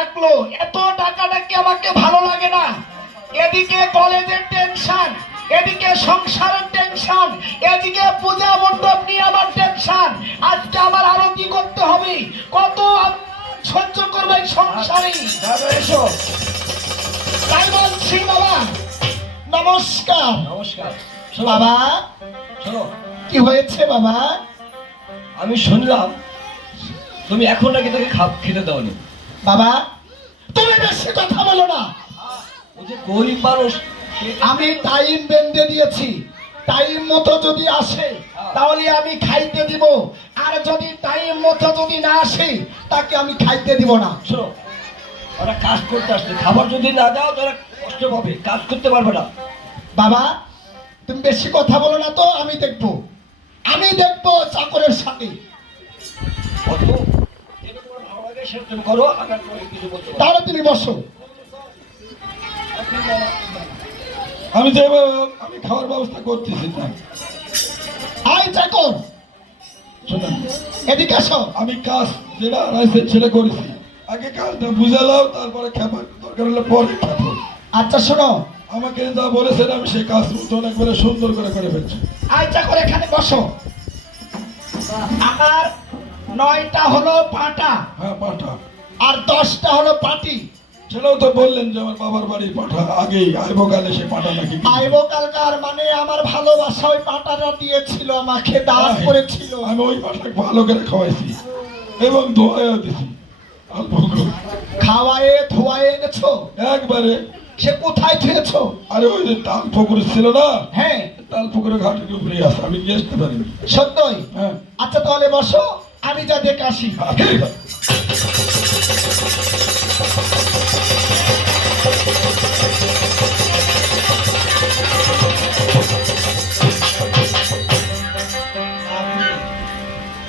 ডাকলো এত টাকাটা কি আমাকে ভালো লাগে না? এদিকে কলেজের টেনশন এদিকে সংসারের টেনশন এদিকে পূজা মণ্ডপ নিয়ে আমার টেনশন। আজকে আমার আরও কি করতে হবে? কত সহ্য করবে সংসারে। এসো। তাই বলছি বাবা নমস্কার। নমস্কার। বাবা শোনো। কি হয়েছে বাবা? আমি শুনলাম তুমি এখন নাকি তাকে খাপ খেতে দাওনি। বাবা তুমি বেশি কথা বলো না। ও যে গরিব মানুষ আমি টাইম বেঁধে দিয়েছি। টাইম মতো যদি আসে তাহলে আমি খাইতে দিব। আর যদি টাইম মতো যদি না আসে তাকে আমি খাইতে দিব না। শোনো ওরা কাজ করতে আসছে খাবার যদি না দাও তারা কষ্ট পাবে কাজ করতে পারবে না। বাবা তুমি বেশি কথা বলো না তো আমি দেখব। আমি দেখব চাকরের সাথে করো আগার পরে কিছু বলতে তাহলে তুমি বসো। আমি যে আমি খাওয়ার ব্যবস্থা করতেছি না আই চাকর এদিকে আসো আমি কাজ যেটা রাইসে ছেড়ে করেছি। আগে কাজটা বুঝালাম তারপরে খাবার দরকার হলে পরে খাব। আচ্ছা শোনো। আমাকে যা বলেছেন আমি সেই কাজ মতন একবারে সুন্দর করে করে ফেলছি। আই চাকর এখানে বসো। আমার নয়টা হলো পাটা। হ্যাঁ পাঠা আর দশটা হলো পাটি। সেটাও তো বললেন যে আমার বাবার বাড়ি পাঠা আগেই আইব কালে সে পাঠা নাকি আইবো কালকার মানে আমার ভালোবাসা ওই পাটাটা দিয়েছিল আমাকে দান করেছিল। আমি ওই পাঠাকে ভালো করে খাওয়াইছি এবং ধোয়াইও দিছি। খাওয়ায়ে ধোয়ায়ে এনেছো? একবারে। সে কোথায় থুয়েছো আরে ওই যে তাল পুকুর ছিল না? হ্যাঁ। তাল পুকুরের ঘাটের উপরে আছে আমি নিয়ে আসতে পারিনি। সত্যই? হ্যাঁ। আচ্ছা তাহলে বসো। আমি যা দেখে আসি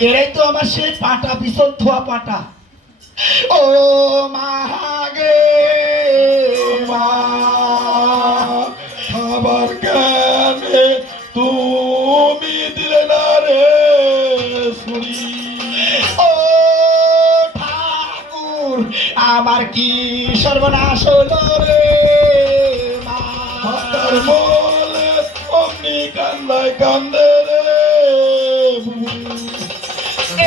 এরাই তো আমার সেই পাটা ভীষণ ধোয়া পাটা। ও মাগে মা আমার কি সর্বনাশ হলো রে? মা। তার বলে অমনি কান্দায় কান্দে রে।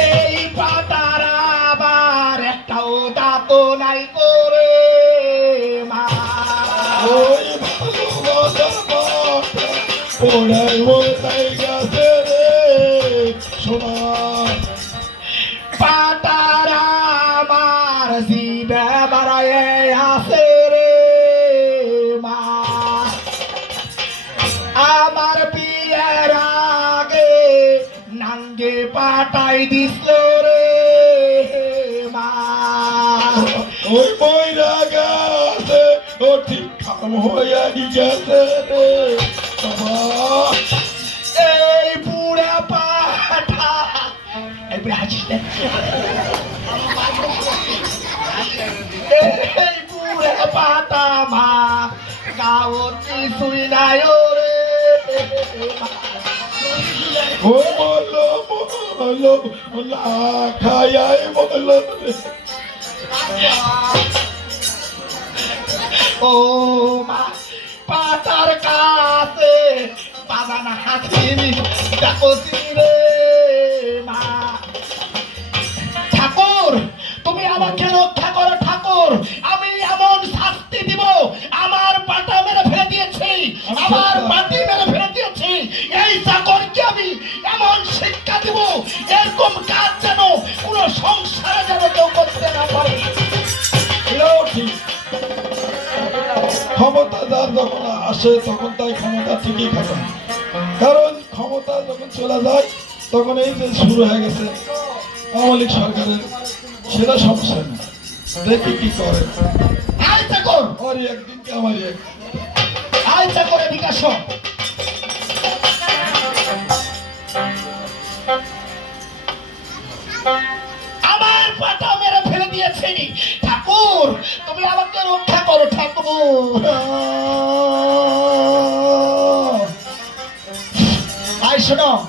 এই পাতার আবার একটাও দাঁতো নাই করে মা। ওই ভালোবাসা হয়ে গেছে এই বুড়া পাঠা এই বুড়া হাসিস। এই বুড়া পাতা মা গাওর কিছুই নাই রে। ও বলো বলো, না খায়াই বলো। রে ও মা পাতার কাছে বাগান হাসিনি দেখো। আসে তখন তাই ক্ষমতা ঠিকই খাবে কারণ ক্ষমতা যখন চলে যায় তখন এই যে শুরু হয়ে গেছে আওয়ামী লীগ সরকারের সেটা সমস্যা না দেখি কি করে। আমারই একদিন কি আমারই একদিন। আমার পাটা মেরে ফেলে দিয়েছে ঠাকুর তুমি আমাকে রক্ষা করো ঠাকুর। শোনো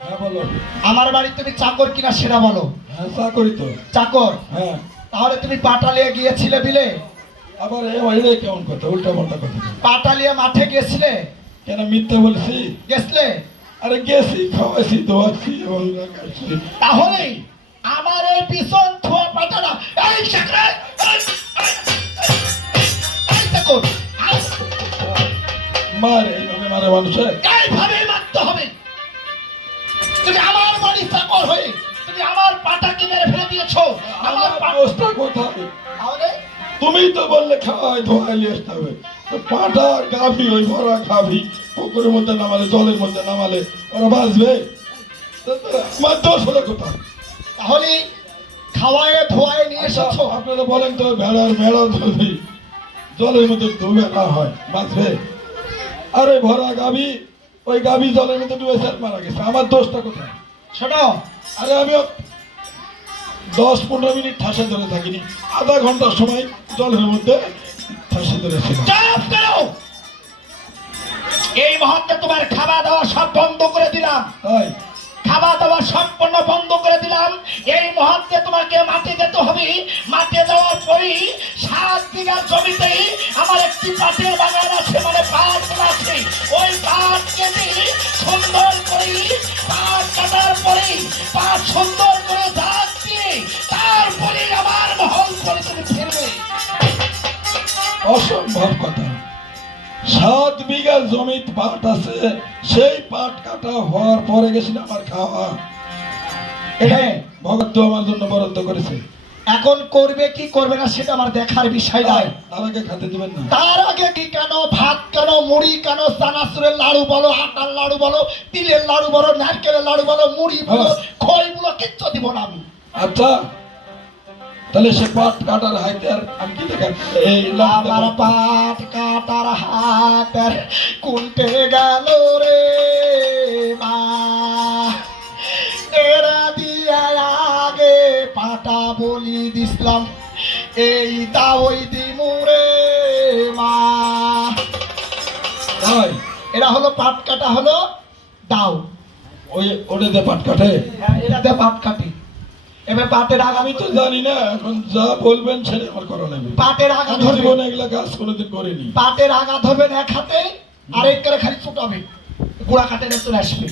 হ্যাঁ বলো আমার বাড়ি তুমি চাকর কিনা সেটা বলো হ্যাঁ তা তো চাকর হ্যাঁ তাহলে তুমি পাটালিয়া গিয়েছিলে বিলে আবার এ বাইরে কেমন কথা উল্টা পাল্টা কথা পাটালিয়া মাঠে গেছিলে কেন মিথ্যা বলছি গেছলে আরে গেছি খাওয়াইছি দোয়াচ্ছি এবং তাহলে আমার এই পিছন থোয়া পাটাটা এই আই, মারে এইভাবে মারে মানুষে মেরে আমার দোষটা কোথায়? তুমি তো বললে খাওয়াই ধোয়াই নিয়ে আসতে হবে। পাটা গাভি ওই ভরা গাভি। পুকুরের মধ্যে নামালে জলের মধ্যে নামালে ওরা বাঁচবে? আমার দোষ হলো কোথায়? তাহলে খাওয়ায় ধোয়ায় নিয়ে আচ্ছা, এসেছ? আপনারা বলেন তো ভেড়ার ভেড়া যদি জলের মধ্যে ডুবে না হয় বাঁচবে? আর ওই ভরা গাভি ওই গাভি জলের মধ্যে ডুবে স্যার মারা গেছে। আমার দোষটা কোথায়? শোনো। আরে আমি দশ পনেরো মিনিট ঠাসে ধরে থাকিনি। আধা ঘণ্টার সময় জলের মধ্যে ঠাসে ধরেছিলাম চাপ এই মুহূর্তে তোমার খাওয়া দাওয়া সব বন্ধ করে দিলাম। খাওয়া দাওয়া সম্পূর্ণ বন্ধ করে দিলাম। এই মুহূর্তে তোমাকে মাঠে যেতে হবে। মাঠে যাওয়ার পরেই সাত বিঘা জমিতেই আমার একটি পাটের বাগান আছে মানে পাট আছে। ওই পাট কেটে সুন্দর করে পাট কাটার পরে পাট সুন্দর করে দিয়ে তারপরে আমার মহল করে তুমি ফিরবে অসম্ভব কথা। সাত বিঘা জমিত পাট আছে সেই পাট কাটা হওয়ার পরে গেছিল আমার খাওয়া। এটা ভগত আমার জন্য বরাদ্দ করেছে। এখন করবে কি করবে না সেটা আমার দেখার বিষয় নয়। তার আগে খাতে দিবেন না। তার আগে কি কেন ভাত কেন মুড়ি কেন চানাচুরের লাড়ু বলো আটার লাড়ু বলো তিলের লাড়ু বলো নারকেলের লাড়ু বলো মুড়ি বলো হ্যাঁ। খই বলো কিচ্ছু দিব না আমি। আচ্ছা তাহলে সে পাট কাটার হাইতে আর আমি কি দেখেন। এই আমার পাট। কাটার হাত আর কুন্টে গেল রে মা। এরা দিয়া আগে পাটা বলি দিসলাম এই দাওই দিমুরে মা। এরা হলো পাট কাটা হলো দাও। ওই ওটাতে পাট কাটে? এটাতে পাট কাটি। এবার পাটের আগা আমি তো জানি না এখন যা বলবেন সেটা আমার করা পাটের আগা ধরবে। জীবনে এগুলা কাজ কোনোদিন করিনি। পাটের আগা ধরবেন এক হাতে আরেক করে খালি ছুটাবে নিয়ে চলে আসবে।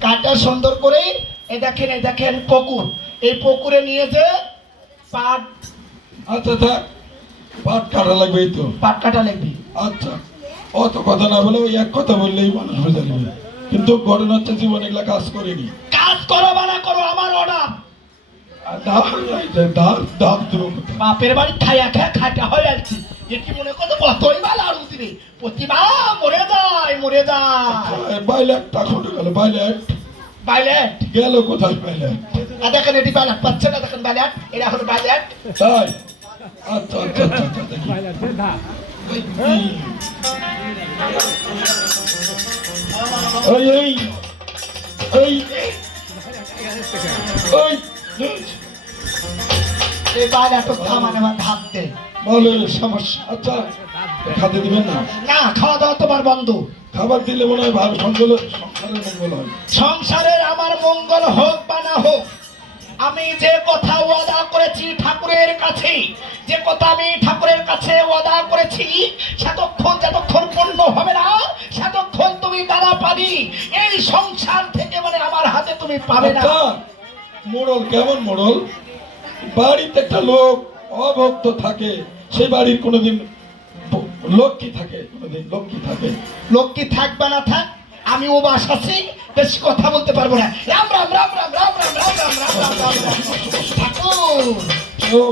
কাটা সুন্দর করে এই দেখেন এই দেখেন পুকুর। এই পুকুরে নিয়ে যে পাট আচ্ছা থাক। পাট কাটা লাগবে তো। পাট কাটা লাগবে। আচ্ছা। অত কথা না বলে ওই এক কথা বললেই মানুষ বুঝে নেবে। কিন্তু ঘটনা হচ্ছে জীবন এগুলা কাজ করিনি। কাজ করো বা না করো আমার বাপের বাড়ি খাইয়া খাইয়া খাইটা হয়ে যাচ্ছি। এ কি মনে করতো কতই বা লাড়ু দিবে। প্রতিমা মরে যায় মরে যায়। বাইলেট টাকা গেল বাইলেট বাইলেট গেল কোথায় বাইলেট আর দেখেন এটি বাইলেট পাচ্ছে না দেখেন বাইলেট এটা হলো বাইলেট তাই আচ্ছা আচ্ছা আচ্ছা দেখি হুম। এই এই এই আমার ধাপ বলে সমস্যা আচ্ছা খাতে দিবেন না? না খাওয়া দাওয়া তোমার বন্ধ। খাবার দিলে মনে হয় ভালো সংসারের মঙ্গল হয়। সংসারের আমার মঙ্গল হোক বা না হোক আমি যে কথা ওয়াদা করেছি ঠাকুরের কাছে যে কথা আমি ঠাকুরের কাছে ওয়াদা করেছি সেতক্ষণ যতক্ষণ পূর্ণ হবে না সেতক্ষণ তুমি দাদা পাবি এই সংসার থেকে মানে আমার হাতে তুমি পাবে না। আচ্ছা মোড়ল কেমন মোড়ল বাড়িতে একটা লোক অভক্ত থাকে সেই বাড়ির কোনোদিন লক্ষ্মী থাকে কোনোদিন লক্ষ্মী থাকে লোক কি থাকবে না থাক আমি ও বাস আছি বেশি কথা বলতে পারব না রাম রাম রাম রাম রাম রাম রাম রাম রাম রাম রাম রাম ঠাকুর ও